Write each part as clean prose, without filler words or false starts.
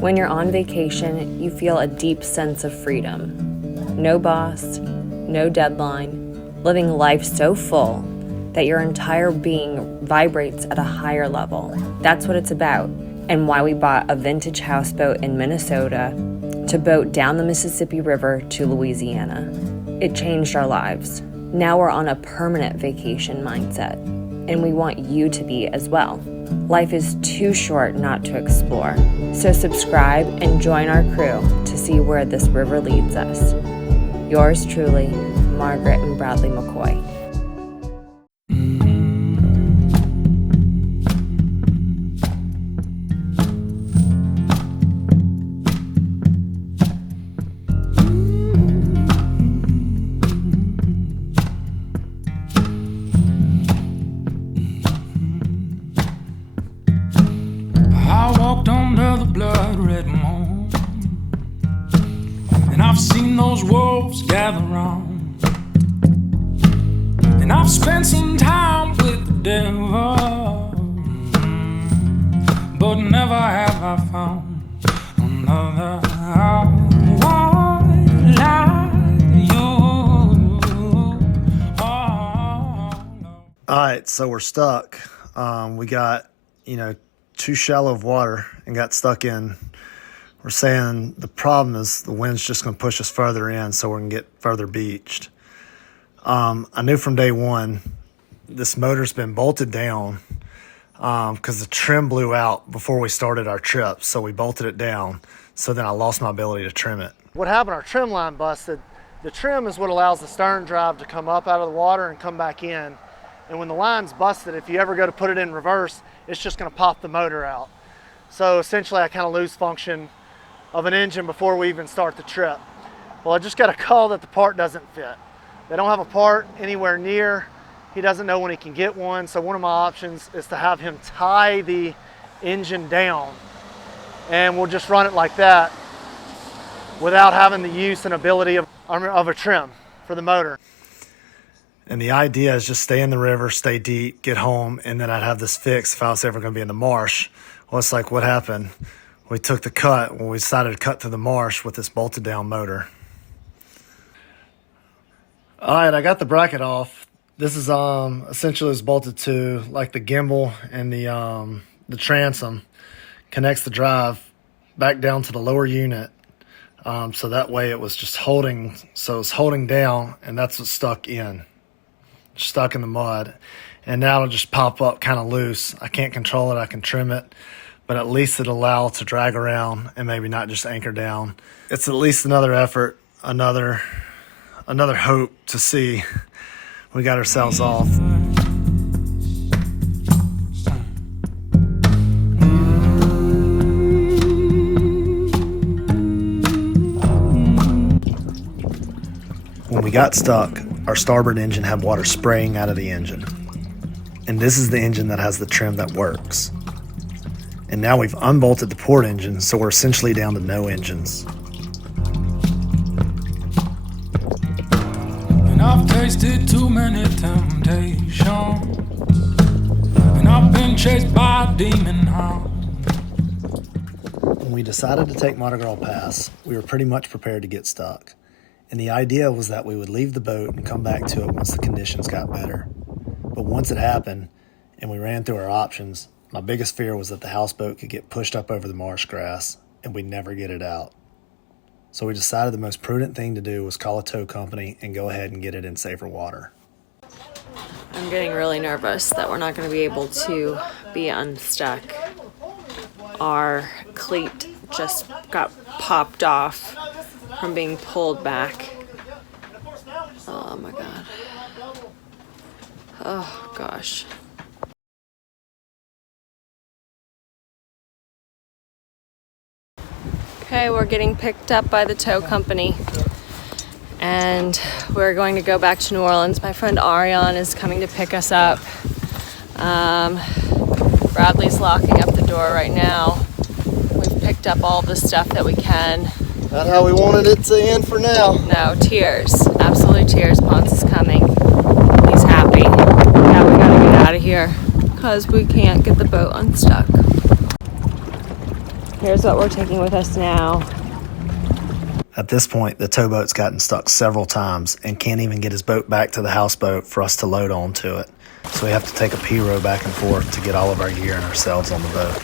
When you're on vacation, you feel a deep sense of freedom. No boss, no deadline, living life so full that your entire being vibrates at a higher level. That's what it's about, and why we bought a vintage houseboat in Minnesota to boat down the Mississippi River to Louisiana. It changed our lives. Now we're on a permanent vacation mindset, and we want you to be as well. Life is too short not to explore. So subscribe and join our crew to see where this river leads us. Yours truly, Margaret and Bradley McCoy. I've seen those wolves gather round, and I've spent some time with the devil, but never have I found another one like you. Alright, so we're stuck. We got, too shallow of water and got stuck in. We're saying the problem is the wind's just going to push us further in so we're going to get further beached. I knew from day one this motor's been bolted down because the trim blew out before we started our trip, so we bolted it down. So then I lost my ability to trim it. What happened, our trim line busted. The trim is what allows the stern drive to come up out of the water and come back in. And when the line's busted, if you ever go to put it in reverse, it's just going to pop the motor out. So essentially I kind of lose function of an engine before we even start the trip. Well, I just got a call that the part doesn't fit. They don't have a part anywhere near. He doesn't know when he can get one. So one of my options is to have him tie the engine down, and we'll just run it like that without having the use and ability of a trim for the motor. And the idea is just stay in the river, stay deep, get home, and then I'd have this fixed if I was ever going to be in the marsh. Well, it's like what happened. We took the cut when we decided to cut through the marsh with this bolted down motor. All right, I got the bracket off. This is essentially is bolted to like the gimbal, and the transom connects the drive back down to the lower unit. So that way it was just holding, so it's holding down, and that's what's stuck in the mud. And now it'll just pop up kind of loose. I can't control it, I can trim it, but at least it'll allow it to drag around and maybe not just anchor down. It's at least another effort, another hope to see we got ourselves off. When we got stuck, our starboard engine had water spraying out of the engine. And this is the engine that has the trim that works. And now we've unbolted the port engine, so we're essentially down to no engines. And I've tasted too many temptations, and I've been chased by a demon hound. When we decided to take Mardi Gras Pass, we were pretty much prepared to get stuck. And the idea was that we would leave the boat and come back to it once the conditions got better. But once it happened, and we ran through our options, my biggest fear was that the houseboat could get pushed up over the marsh grass and we'd never get it out. So we decided the most prudent thing to do was call a tow company and go ahead and get it in safer water. I'm getting really nervous that we're not going to be able to be unstuck. Our cleat just got popped off from being pulled back. Oh my god. Oh gosh. Okay, we're getting picked up by the tow company and we're going to go back to New Orleans. My friend Ariane is coming to pick us up. Bradley's locking up the door right now. We've picked up all the stuff that we can. Not how we wanted it to end for now. No, tears. Absolute tears. Ponce is coming. He's happy. Now we gotta get out of here because we can't get the boat unstuck. Here's what we're taking with us now. At this point, the towboat's gotten stuck several times and can't even get his boat back to the houseboat for us to load onto it. So we have to take a P-row back and forth to get all of our gear and ourselves on the boat.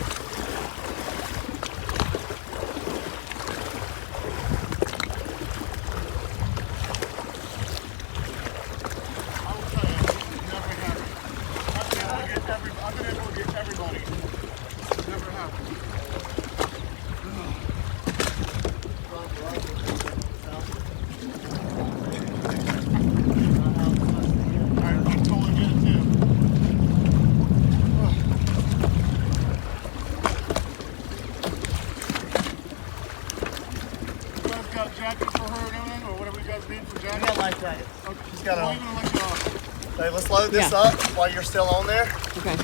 Hey, let's load this up while you're still on there. Okay.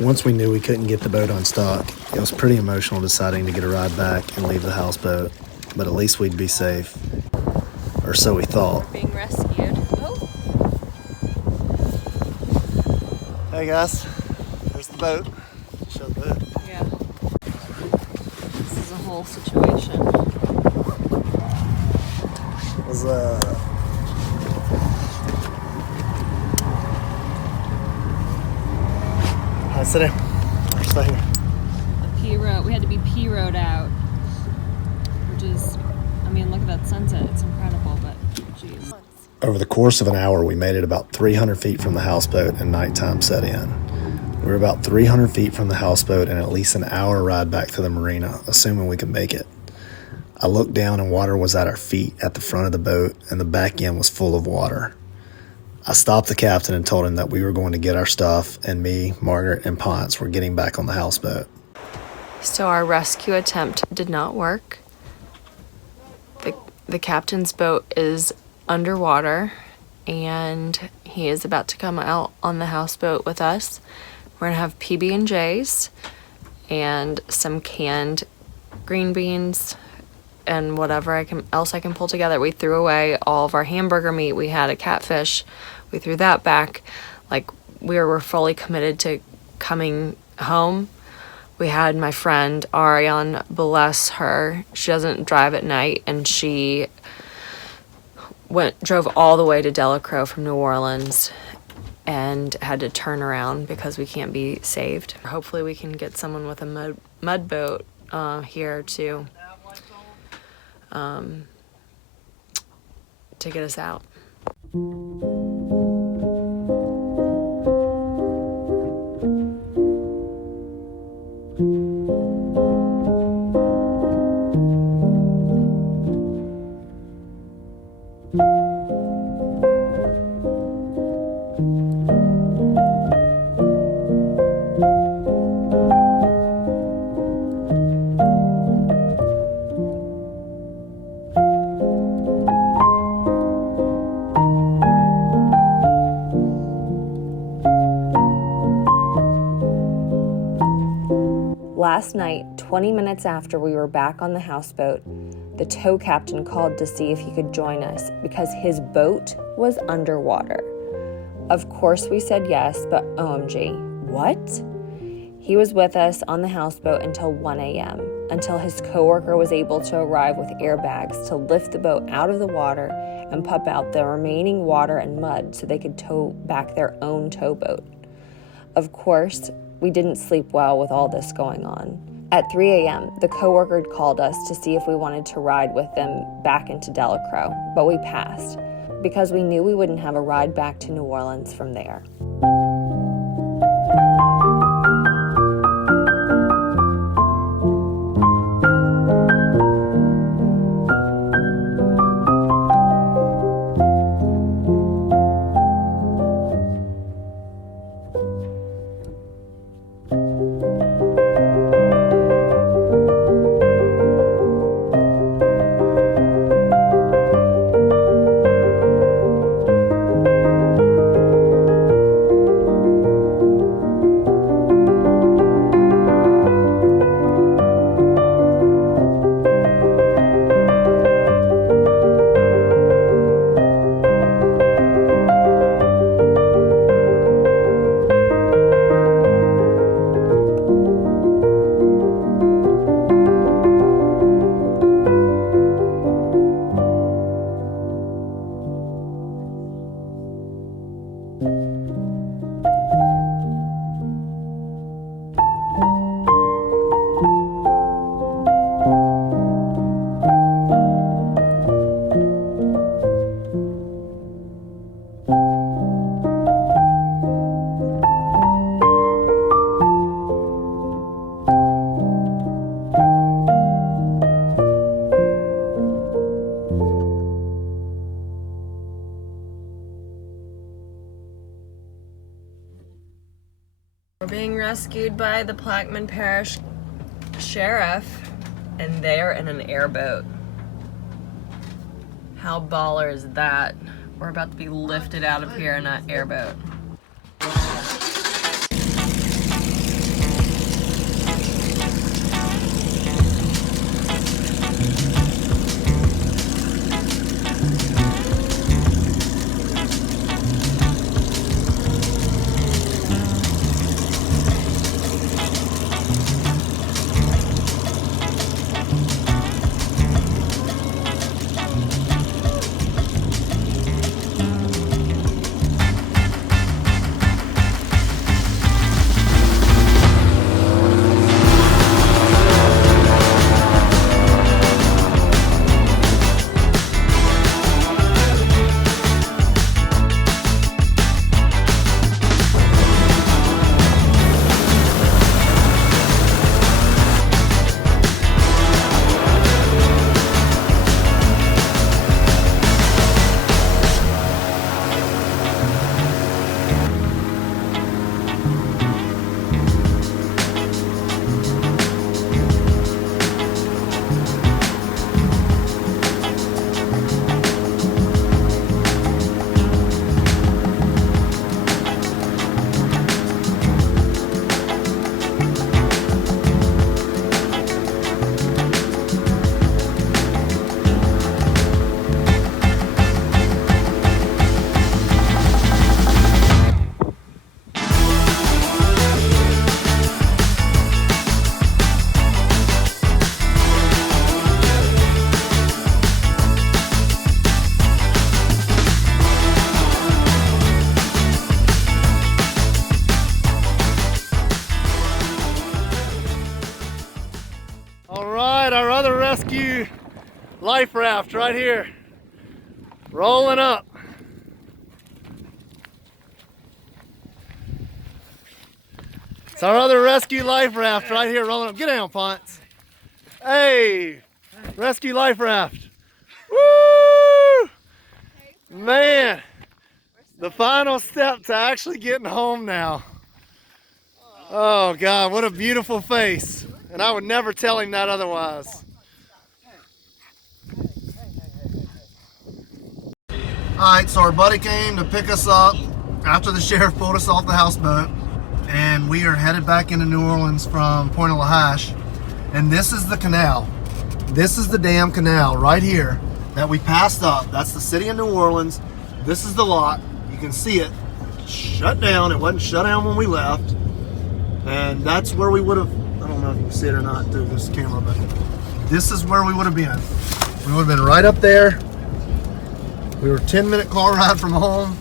Once we knew we couldn't get the boat unstuck, it was pretty emotional deciding to get a ride back and leave the houseboat, but at least we'd be safe. Or so we thought. Being rescued. Oh. Hey guys, there's the boat. Show the boat. Yeah. This is a whole situation. Was Sit down. Stay here. The P-row. We had to be P-rowed out, which is, I mean, look at that sunset. It's incredible, but geez. Over the course of an hour, we made it about 300 feet from the houseboat and nighttime set in. We were about 300 feet from the houseboat and at least an hour ride back to the marina, assuming we could make it. I looked down and water was at our feet at the front of the boat and the back end was full of water. I stopped the captain and told him that we were going to get our stuff and me, Margaret, and Ponce were getting back on the houseboat. So our rescue attempt did not work. The captain's boat is underwater and he is about to come out on the houseboat with us. We're gonna have PB&Js and some canned green beans and whatever else I can pull together. We threw away all of our hamburger meat. We had a catfish. We threw that back. Like, we were fully committed to coming home. We had my friend Ariane, bless her. She doesn't drive at night, and she drove all the way to Delacroix from New Orleans and had to turn around because we can't be saved. Hopefully we can get someone with a mud boat here to get us out. Last night, 20 minutes after we were back on the houseboat, the tow captain called to see if he could join us because his boat was underwater. Of course we said yes, but OMG, what? He was with us on the houseboat until 1 a.m., until his coworker was able to arrive with airbags to lift the boat out of the water and pump out the remaining water and mud so they could tow back their own towboat. Of course, we didn't sleep well with all this going on. At 3 a.m., the coworker called us to see if we wanted to ride with them back into Delacroix, but we passed because we knew we wouldn't have a ride back to New Orleans from there. We're being rescued by the Plaquemine Parish Sheriff, and they are in an airboat. How baller is that? We're about to be lifted out of here in an airboat. Our other rescue life raft right here, rolling up. It's our other rescue life raft right here, rolling up. Get down, Ponce. Hey, rescue life raft. Woo! Man, the final step to actually getting home now. Oh God, what a beautiful face. And I would never tell him that otherwise. Alright, so our buddy came to pick us up after the sheriff pulled us off the houseboat, and we are headed back into New Orleans from Point of La Hache. And this is the canal. This is the damn canal right here that we passed up. That's the city of New Orleans. This is the lock. You can see it shut down. It wasn't shut down when we left. And that's where we would have, I don't know if you can see it or not through this camera, but this is where we would have been. We would have been right up there. We were a 10-minute car ride from home.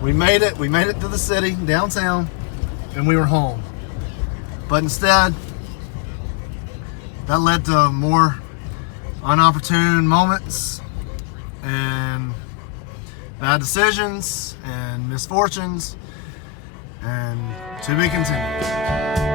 We made it to the city, downtown, and we were home. But instead, that led to more unopportune moments and bad decisions and misfortunes, and to be continued.